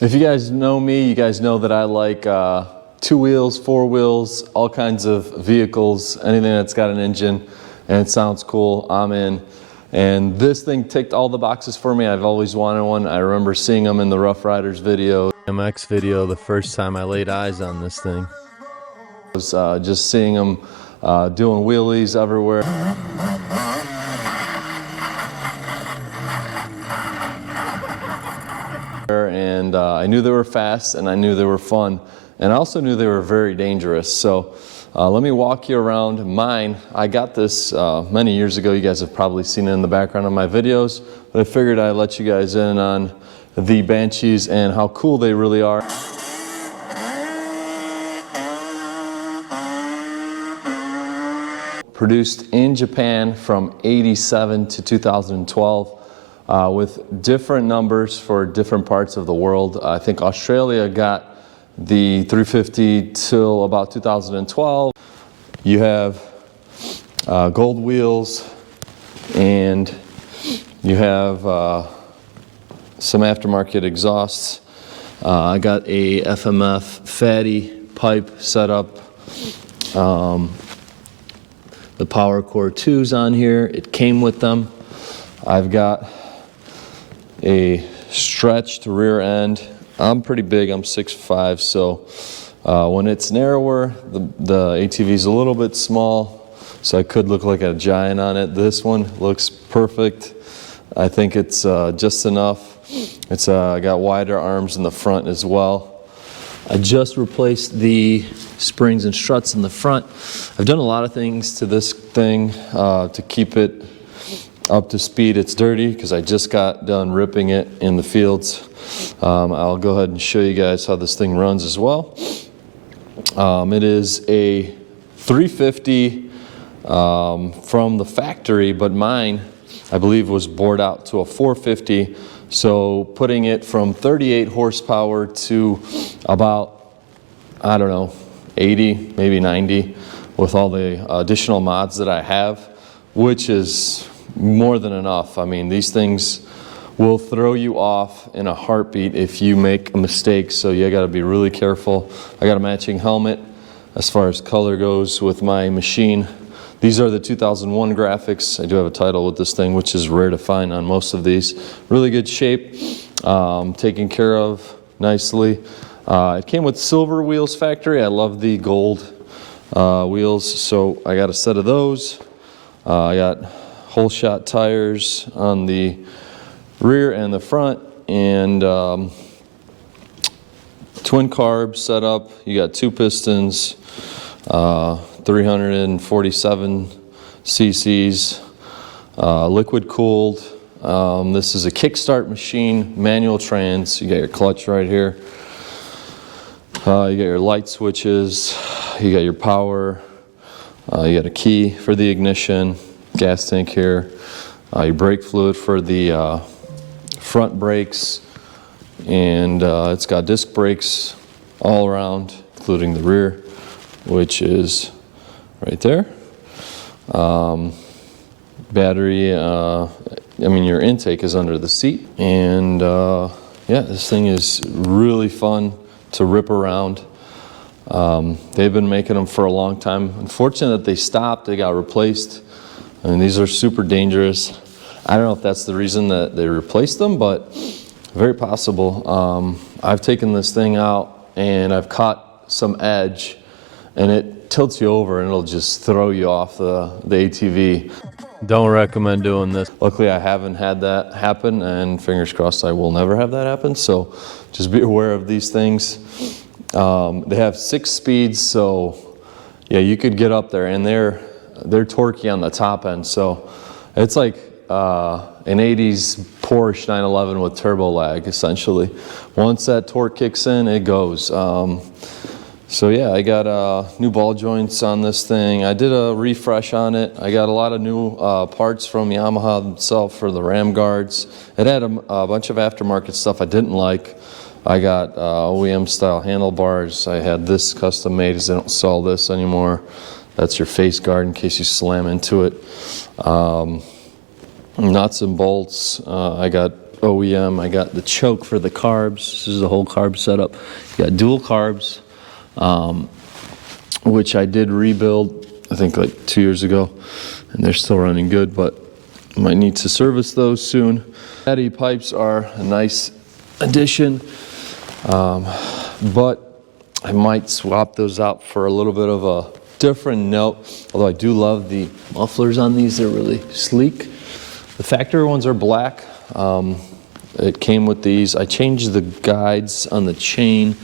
If you guys know me, you guys know that I like 2 wheels, 4 wheels, all kinds of vehicles, anything that's got an engine and it sounds cool, I'm in. And this thing ticked all the boxes for me. I've always wanted one. I remember seeing them in the Rough Riders video, MX video, the first time I laid eyes on this thing. I was just seeing them doing wheelies everywhere. And I knew they were fast and I knew they were fun. And I also knew they were very dangerous. So let me walk you around mine. I got this many years ago. You guys have probably seen it in the background of my videos, but I figured I'd let you guys in on the Banshees and how cool they really are. Produced in Japan from '87 to 2012. With different numbers for different parts of the world. I think Australia got the 350 till about 2012. You have gold wheels, and you have some aftermarket exhausts. I got a FMF fatty pipe set up. The Power Core 2's on here. It came with them. I've got a stretched rear end. I'm pretty big, I'm 6'5", so when it's narrower, the ATV is a little bit small, so I could look like a giant on it. This one looks perfect. I think it's just enough. It's got wider arms in the front as well. I just replaced the springs and struts in the front. I've done a lot of things to this thing to keep it up to speed. It's dirty because I just got done ripping it in the fields. I'll go ahead and show you guys how this thing runs as well. It is a 350 from the factory, but mine, I believe, was bored out to a 450. So putting it from 38 horsepower to about, I don't know, 80, maybe 90 with all the additional mods that I have, which is more than enough. I mean, these things will throw you off in a heartbeat if you make a mistake, so you got to be really careful. I got a matching helmet as far as color goes with my machine. These are the 2001 graphics. I do have a title with this thing, which is rare to find on most of these. Really good shape, taken care of nicely. It came with silver wheels factory. I love the gold wheels, so I got a set of those. I got whole shot tires on the rear and the front, and twin carb setup. You got 2 pistons, 347 cc's, liquid cooled. This is a kickstart machine, manual trans. You got your clutch right here. You got your light switches. You got your power. You got a key for the ignition. Gas tank here, your brake fluid for the front brakes, and it's got disc brakes all around, including the rear, which is right there. Battery, I mean, your intake is under the seat, and yeah, this thing is really fun to rip around. They've been making them for a long time. Unfortunate that they stopped, they got replaced. I mean, these are super dangerous. I don't know if that's the reason that they replaced them, but very possible. I've taken this thing out and I've caught some edge and it tilts you over and it'll just throw you off the ATV. Don't recommend doing this. Luckily, I haven't had that happen, and fingers crossed I will never have that happen. So just be aware of these things. They have 6 speeds, so yeah, you could get up there, and they're torquey on the top end, so it's like an 80s Porsche 911 with turbo lag, essentially. Once that torque kicks in, it goes. So yeah, I got new ball joints on this thing. I did a refresh on it. I got a lot of new parts from Yamaha themselves for the ram guards. It had a bunch of aftermarket stuff I didn't like. I got OEM style handlebars. I had this custom made because they don't sell this anymore. That's your face guard in case you slam into it. Nuts and bolts. I got OEM. I got the choke for the carbs. This is the whole carb setup. You got dual carbs, which I did rebuild, I think like 2 years ago, and they're still running good, but I might need to service those soon. Caddy pipes are a nice addition, but I might swap those out for a little bit of a different note, although I do love the mufflers on these. They're really sleek. The factory ones are black. It came with these. I changed the guides on the chain.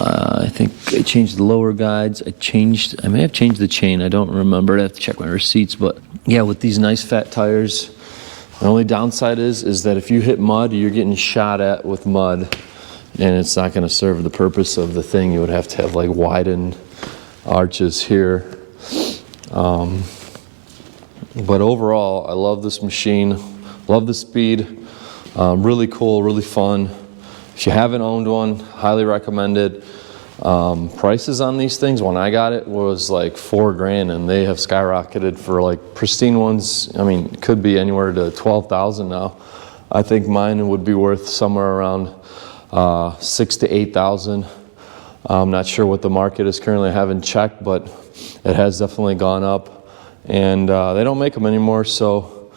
I think I changed the lower guides. I may have changed the chain. I don't remember. I have to check my receipts, but yeah, with these nice fat tires, the only downside is that if you hit mud, you're getting shot at with mud, and it's not going to serve the purpose of the thing. You would have to have like widened arches here. But overall, I love this machine, love the speed, really cool, really fun. If you haven't owned one, highly recommend it. Prices on these things, when I got it, was like $4,000, and they have skyrocketed for like pristine ones. I mean, it could be anywhere to $12,000 now. I think mine would be worth somewhere around $6,000 to $8,000. I'm not sure what the market is currently. I haven't checked, but it has definitely gone up. And they don't make them anymore, so,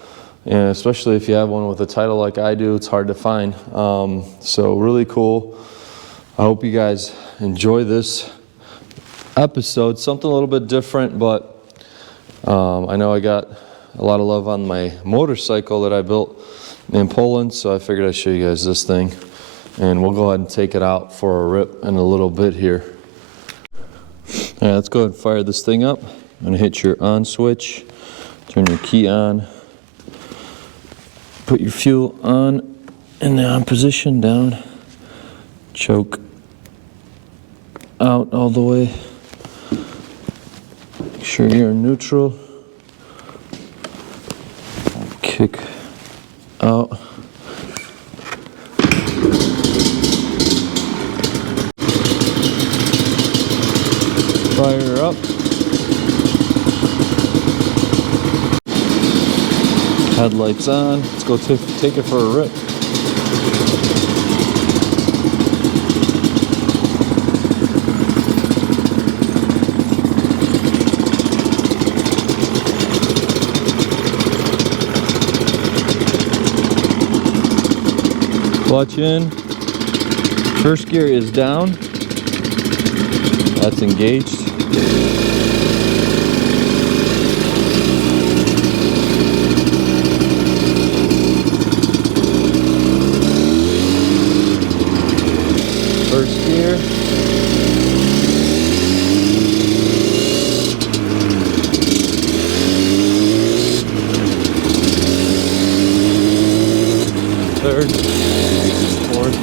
and especially if you have one with a title like I do, it's hard to find. So really cool. I hope you guys enjoy this episode. Something a little bit different, but I know I got a lot of love on my motorcycle that I built in Poland, so I figured I'd show you guys this thing. And we'll go ahead and take it out for a rip in a little bit here. All right, let's go ahead and fire this thing up. I'm going to hit your on switch, turn your key on, put your fuel on in the on position, down, choke out all the way, make sure you're in neutral, kick out. Fire up. Headlights on. Let's go take it for a rip. Clutch in. First gear is down. That's engaged. First gear. Third. Fourth.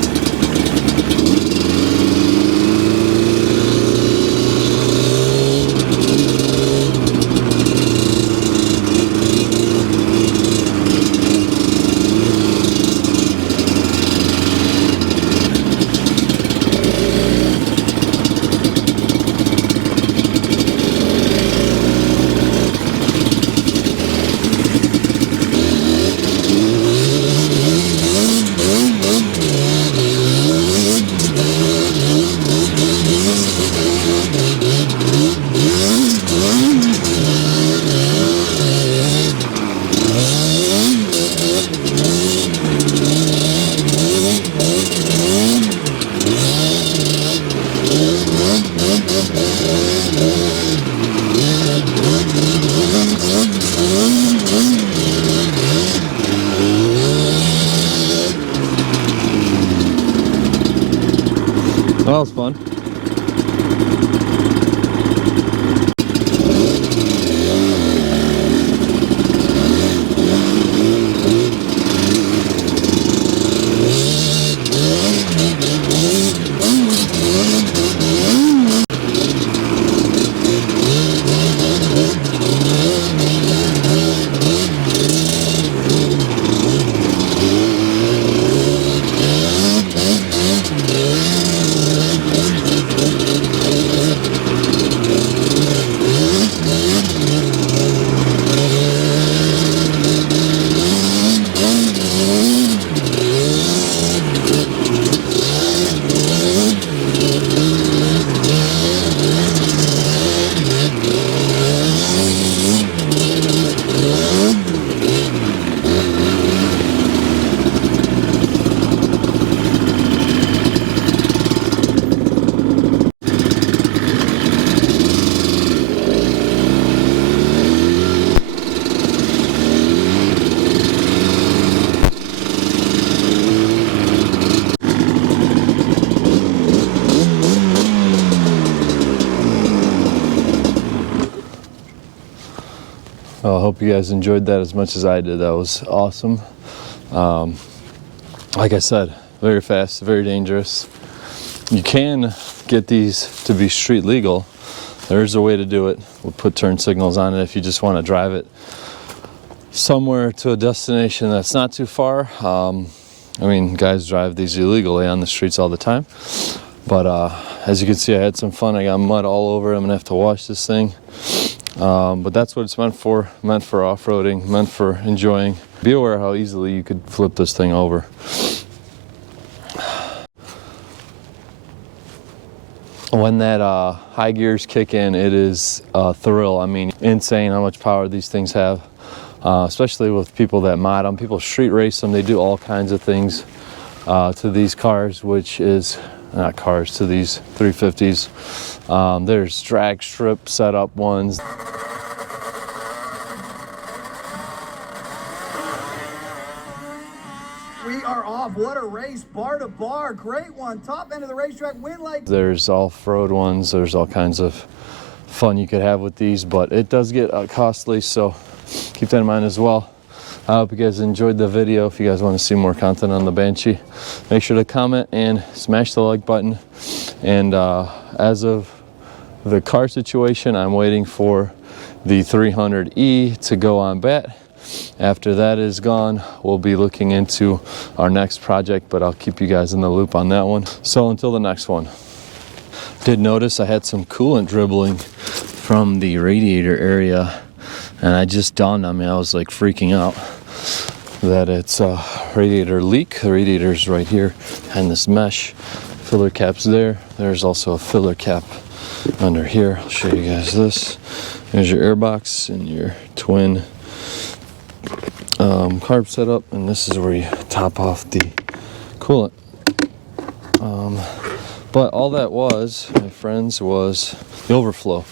That was fun. hope you guys enjoyed that as much as I did. That was awesome. Like I said, very fast, very dangerous. You can get these to be street legal. There's a way to do it. We'll put turn signals on it if you just want to drive it somewhere to a destination that's not too far. I mean, guys drive these illegally on the streets all the time. But as you can see, I had some fun. I got mud all over. I'm gonna have to wash this thing. But that's what it's meant for off-roading, meant for enjoying. Be aware how easily you could flip this thing over. When that high gears kick in, it is a thrill. I mean, insane how much power these things have, especially with people that mod them. People street race them. They do all kinds of things to these cars, which is, not cars, to these 350s. There's drag strip setup ones. We are off. What a race, bar to bar. Great one. Top end of the racetrack. Win like. There's off-road ones. There's all kinds of fun you could have with these, but it does get costly, so keep that in mind as well. I hope you guys enjoyed the video. If you guys want to see more content on the Banshee, make sure to comment and smash the like button. And as of the car situation, I'm waiting for the 300E to go on bat. After that is gone, we'll be looking into our next project, but I'll keep you guys in the loop on that one. So until the next one. Did notice I had some coolant dribbling from the radiator area, and I just dawned on me, I was like freaking out, that it's a radiator leak. The radiator's right here and this mesh. Filler cap's there. There's also a filler cap under here. I'll show you guys this. There's your air box and your twin carb setup, and this is where you top off the coolant. But all that was, my friends, was the overflow.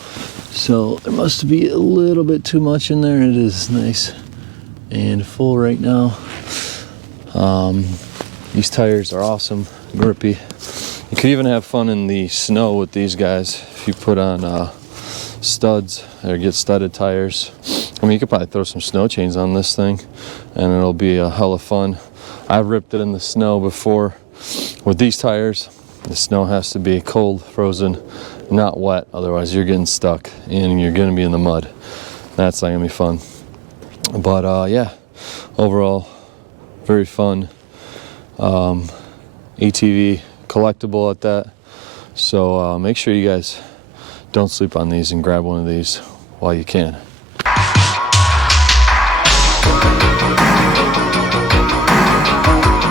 So there must be a little bit too much in there. It is nice and full right now. These tires are awesome, grippy. You could even have fun in the snow with these guys if you put on studs or get studded tires. I mean, you could probably throw some snow chains on this thing and it'll be a hell of fun. I've ripped it in the snow before with these tires. The snow has to be cold, frozen, not wet, otherwise you're getting stuck and you're gonna be in the mud. That's not gonna be fun. But yeah, overall, very fun. ATV collectible at that. So make sure you guys don't sleep on these and grab one of these while you can.